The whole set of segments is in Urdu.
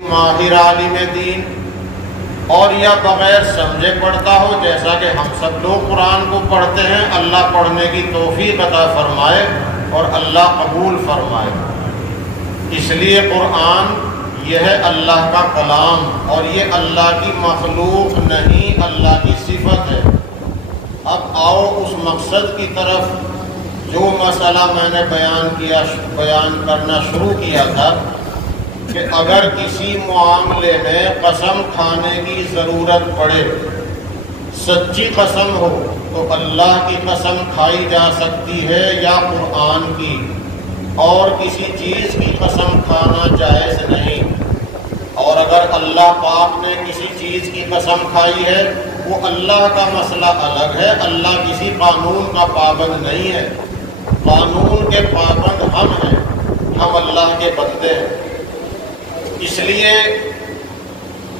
ماہر عالم دین اور یا بغیر سمجھے پڑھتا ہو، جیسا کہ ہم سب لوگ قرآن کو پڑھتے ہیں، اللہ پڑھنے کی توفیق عطا فرمائے اور اللہ قبول فرمائے۔ اس لیے قرآن یہ ہے اللہ کا کلام اور یہ اللہ کی مخلوق نہیں، اللہ کی صفت ہے۔ اب آؤ اس مقصد کی طرف جو مسئلہ میں نے بیان کرنا شروع کیا تھا کہ اگر کسی معاملے میں قسم کھانے کی ضرورت پڑے، سچی قسم ہو تو اللہ کی قسم کھائی جا سکتی ہے یا قرآن کی، اور کسی چیز کی قسم کھانا جائز نہیں۔ اور اگر اللہ پاک نے کسی چیز کی قسم کھائی ہے وہ اللہ کا مسئلہ الگ ہے، اللہ کسی قانون کا پابند نہیں ہے، قانون کے پابند ہم ہیں، ہم اللہ کے بندے ہیں۔ اس لیے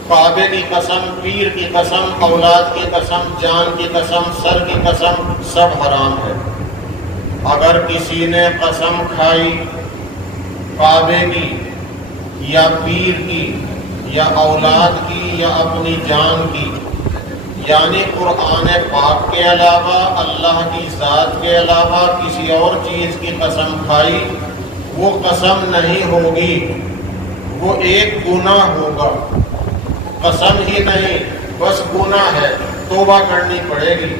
کعبے کی قسم، پیر کی قسم، اولاد کی قسم، جان کی قسم، سر کی قسم سب حرام ہے۔ اگر کسی نے قسم کھائی کعبے کی یا پیر کی یا اولاد کی یا اپنی جان کی، یعنی قرآن پاک کے علاوہ، اللہ کی ذات کے علاوہ کسی اور چیز کی قسم کھائی، وہ قسم نہیں ہوگی، وہ ایک گناہ ہوگا۔ قسم ہی نہیں، بس گناہ ہے، توبہ کرنی پڑے گی۔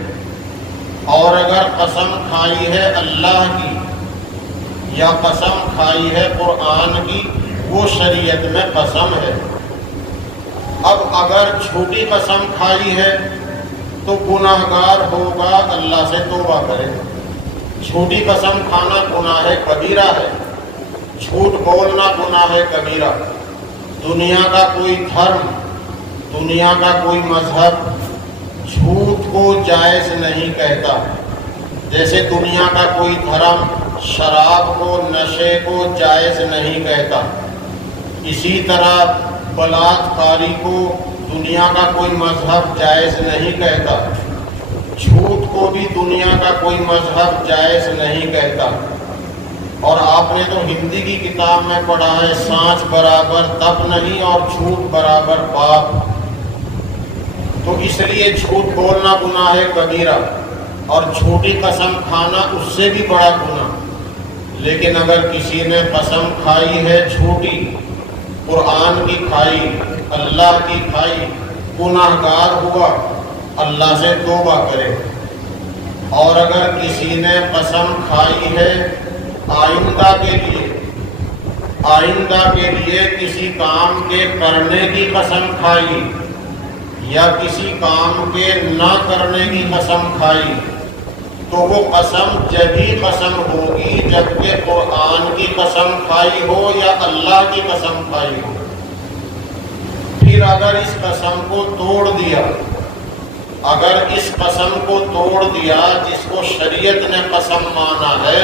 اور اگر قسم کھائی ہے اللہ کی یا قسم کھائی ہے قرآن کی، وہ شریعت میں قسم ہے۔ اب اگر چھوٹی قسم کھائی ہے تو گناہ گار ہوگا، اللہ سے توبہ کرے۔ چھوٹی قسم کھانا گناہ کبیرہ ہے، جھوٹ بولنا گناہ کبیرہ۔ دنیا کا کوئی دھرم، دنیا کا کوئی مذہب جھوٹ کو جائز نہیں کہتا، جیسے دنیا کا کوئی دھرم شراب کو، نشے کو جائز نہیں کہتا۔ اسی طرح بلاత్కాری کو دنیا کا کوئی مذہب جائز نہیں کہتا، جھوٹ کو بھی دنیا کا کوئی مذہب جائز نہیں کہتا۔ اور آپ نے تو ہندی کی کتاب میں پڑھا ہے، سانچ برابر تپ نہیں اور جھوٹ برابر پاپ۔ تو اس لیے جھوٹ بولنا گناہ کبیرہ اور جھوٹی قسم کھانا اس سے بھی بڑا گناہ۔ لیکن اگر کسی نے قسم کھائی ہے جھوٹی، قرآن کی کھائی، اللہ کی کھائی، گناہ گار ہوا، اللہ سے توبہ کرے۔ اور اگر کسی نے قسم کھائی ہے آئندہ کے لیے کسی کام کے کرنے کی قسم کھائی یا کسی کام کے نہ کرنے کی قسم کھائی، تو وہ قسم جبھی قسم ہوگی جبکہ قرآن کی قسم کھائی ہو یا اللہ کی قسم کھائی ہو۔ پھر اگر اس قسم کو توڑ دیا، جس کو شریعت نے قسم مانا ہے،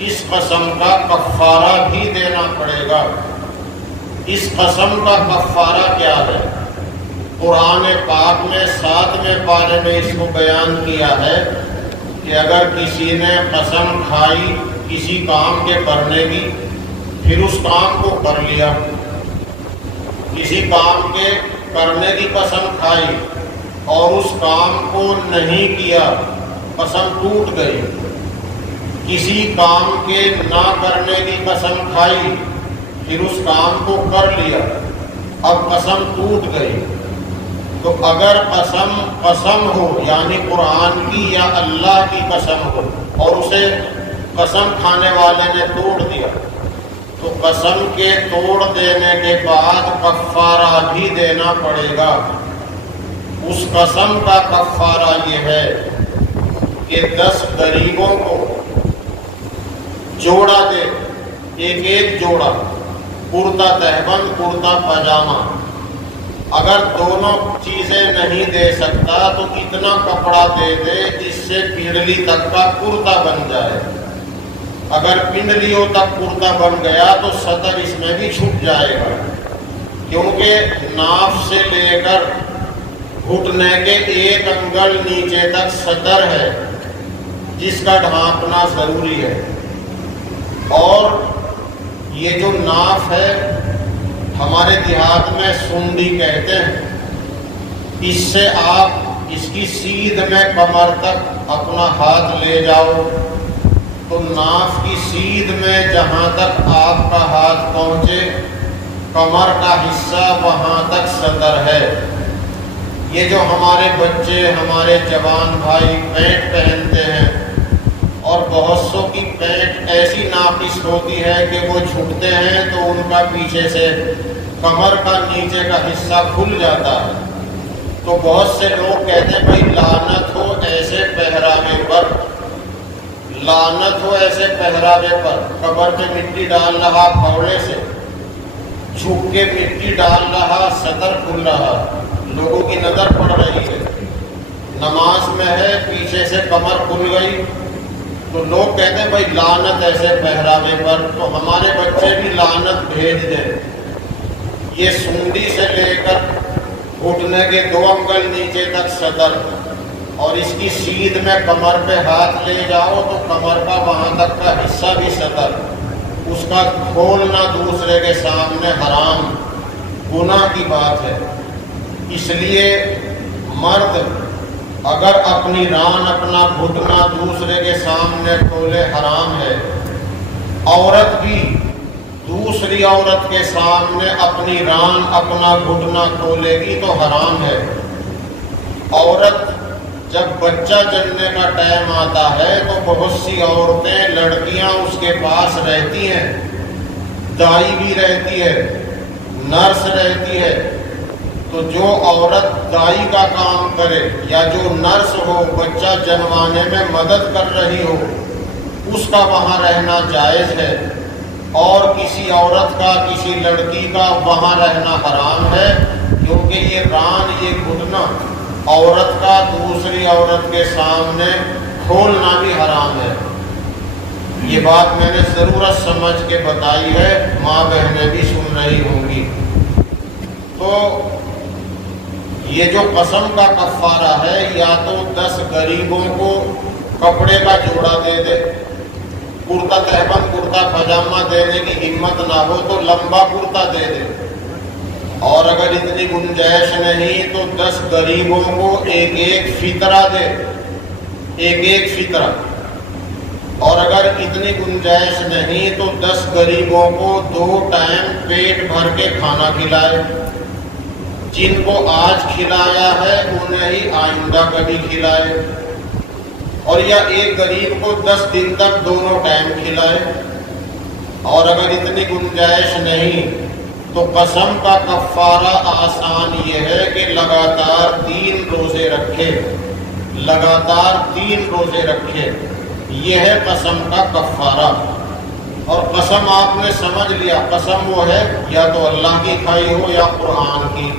اس قسم کا کفارہ بھی دینا پڑے گا۔ اس قسم کا کفارہ کیا ہے؟ قرآن پاک میں 7ویں پارے میں اس کو بیان کیا ہے کہ اگر کسی نے قسم کھائی کسی کام کے کرنے کی، پھر اس کام کو کر لیا، کسی کام کے کرنے کی قسم کھائی اور اس کام کو نہیں کیا، قسم ٹوٹ گئی۔ کسی کام کے نہ کرنے کی قسم کھائی، پھر اس کام کو کر لیا، اب قسم ٹوٹ گئی۔ تو اگر قسم ہو یعنی قرآن کی یا اللہ کی قسم ہو اور اسے قسم کھانے والے نے توڑ دیا، تو قسم کے توڑ دینے کے بعد کفارہ بھی دینا پڑے گا۔ اس قسم کا کفارہ یہ ہے کہ 10 غریبوں کو جوڑا دے، ایک جوڑا، کرتا تہبند، کرتا پاجامہ۔ اگر دونوں چیزیں نہیں دے سکتا تو اتنا کپڑا دے دے جس سے پنڈلی تک کا کرتا بن جائے۔ اگر پنڈلیوں تک کرتا بن گیا تو سطر اس میں بھی چھپ جائے گا، کیونکہ ناف سے لے کر گھٹنے کے 1 انگل نیچے تک سطر ہے جس کا ڈھانپنا ضروری ہے۔ اور یہ جو ناف ہے ہمارے دیہات میں سنڈی کہتے ہیں، اس سے آپ اس کی سیدھ میں کمر تک اپنا ہاتھ لے جاؤ تو ناف کی سیدھ میں جہاں تک آپ کا ہاتھ پہنچے کمر کا حصہ وہاں تک صدر ہے۔ یہ جو ہمارے بچے، ہمارے جوان بھائی پینٹ پہنتے ہیں اور بہت سو کی پینٹ ایسی ناقص ہوتی ہے کہ وہ جھکتے ہیں تو ان کا پیچھے سے کمر کا نیچے کا حصہ کھل جاتا ہے، تو بہت سے لوگ کہتے ہیں بھائی لعنت ہو ایسے پہراوے پر، لعنت ہو ایسے پہراوے پر، کمر پہ مٹی ڈال رہا پھاوڑے سے، جھک کے مٹی ڈال رہا، صدر کھل رہا، لوگوں کی نظر پڑ رہی ہے، نماز میں ہے پیچھے سے کمر کھل گئی، تو لوگ کہتے ہیں بھائی لعنت ایسے پہراوے پر، تو ہمارے بچے بھی لعنت بھیج دیں۔ یہ سنڈی سے لے کر گھٹنے کے 2 انگل نیچے تک صدر، اور اس کی سیدھ میں کمر پہ ہاتھ لے جاؤ تو کمر کا وہاں تک کا حصہ بھی صدر، اس کا کھولنا دوسرے کے سامنے حرام، گناہ کی بات ہے۔ اس لیے مرد اگر اپنی ران، اپنا گھٹنا دوسرے کے سامنے کھولے حرام ہے، عورت بھی دوسری عورت کے سامنے اپنی ران، اپنا گھٹنا کھولے گی تو حرام ہے۔ عورت جب بچہ جننے کا ٹائم آتا ہے تو بہت سی عورتیں، لڑکیاں اس کے پاس رہتی ہیں، دائی بھی رہتی ہے، نرس رہتی ہے، تو جو عورت دائی کا کام کرے یا جو نرس ہو، بچہ جنوانے میں مدد کر رہی ہو، اس کا وہاں رہنا جائز ہے، اور کسی عورت کا، کسی لڑکی کا وہاں رہنا حرام ہے، کیونکہ یہ ران، یہ گھٹنا عورت کا دوسری عورت کے سامنے کھولنا بھی حرام ہے۔ یہ بات میں نے ضرورت سمجھ کے بتائی ہے، ماں بہنیں بھی سن رہی ہوں گی۔ تو یہ جو قسم کا کفارہ ہے، یا تو 10 غریبوں کو کپڑے کا جوڑا دے دے، کرتا تہبند، کرتا پاجامہ دینے کی ہمت نہ ہو تو لمبا کرتا دے دے، اور اگر اتنی گنجائش نہیں تو 10 غریبوں کو ایک فطرہ دے، ایک فطرہ، اور اگر اتنی گنجائش نہیں تو 10 غریبوں کو 2 ٹائم پیٹ بھر کے کھانا کھلائے، جن کو آج کھلایا ہے انہیں ہی آئندہ کبھی کھلائے، اور یا ایک غریب کو 10 دن تک دونوں ٹائم کھلائے، اور اگر اتنی گنجائش نہیں تو قسم کا کفارہ آسان یہ ہے کہ لگاتار 3 روزے رکھے، لگاتار 3 روزے رکھے، یہ ہے قسم کا کفارہ۔ اور قسم آپ نے سمجھ لیا، قسم وہ ہے یا تو اللہ کی کھائی ہو یا قرآن کی،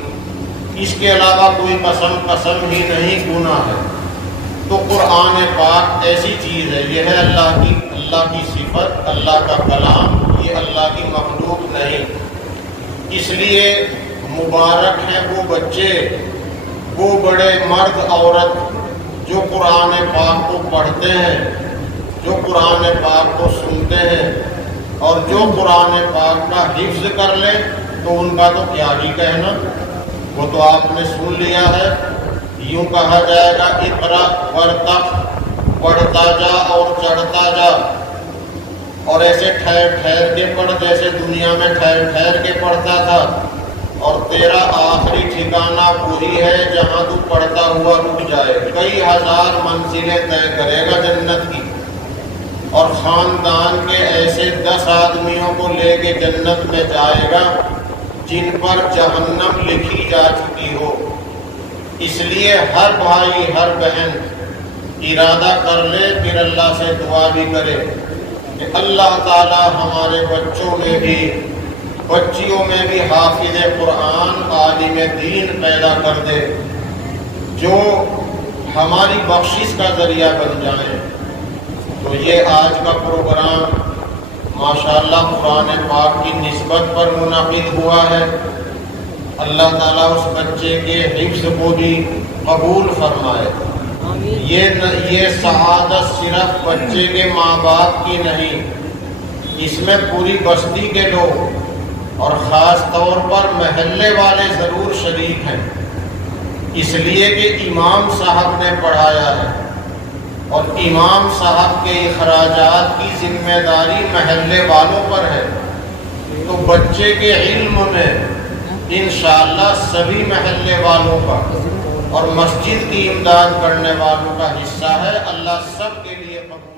اس کے علاوہ کوئی قسم ہی نہیں، گناہ ہے۔ تو قرآن پاک ایسی چیز ہے، یہ ہے اللہ کی صفت، اللہ کا کلام، یہ اللہ کی مخلوق نہیں۔ اس لیے مبارک ہیں وہ بچے، وہ بڑے مرد عورت جو قرآن پاک کو پڑھتے ہیں، جو قرآن پاک کو سنتے ہیں، اور جو قرآن پاک کا حفظ کر لے تو ان کا تو کیا ہی کہنا، وہ تو آپ نے سن لیا ہے۔ یوں کہا جائے گا اقرا ورتق، پڑھتا جا اور چڑھتا جا، اور ایسے ٹھہر ٹھہر کے پڑھ جیسے دنیا میں ٹھہر ٹھہر کے پڑھتا تھا، اور تیرا آخری ٹھکانہ وہی ہے جہاں تو پڑھتا ہوا رک جائے، کئی ہزار منزلیں طے کرے گا جنت کی، اور خاندان کے ایسے 10 آدمیوں کو لے کے جنت میں جائے گا جن پر جہنم لکھی جا چکی ہو۔ اس لیے ہر بھائی، ہر بہن ارادہ کر لے، پھر اللہ سے دعا بھی کرے کہ اللہ تعالی ہمارے بچوں میں بھی، بچیوں میں بھی حافظ قرآن، عالم دین پیدا کر دے، جو ہماری بخشش کا ذریعہ بن جائیں۔ تو یہ آج کا پروگرام ماشاءاللہ قرآن پاک کی نسبت پر منعقد ہوا ہے۔ اللہ تعالیٰ اس بچے کے حفظ کو بھی قبول فرمائے۔ یہ سعادت صرف بچے کے ماں باپ کی نہیں، اس میں پوری بستی کے لوگ، اور خاص طور پر محلے والے ضرور شریک ہیں، اس لیے کہ امام صاحب نے پڑھایا ہے اور امام صاحب کے اخراجات کی ذمہ داری محلے والوں پر ہے، تو بچے کے علم میں انشاءاللہ سبھی محلے والوں کا اور مسجد کی امداد کرنے والوں کا حصہ ہے۔ اللہ سب کے لیے قبول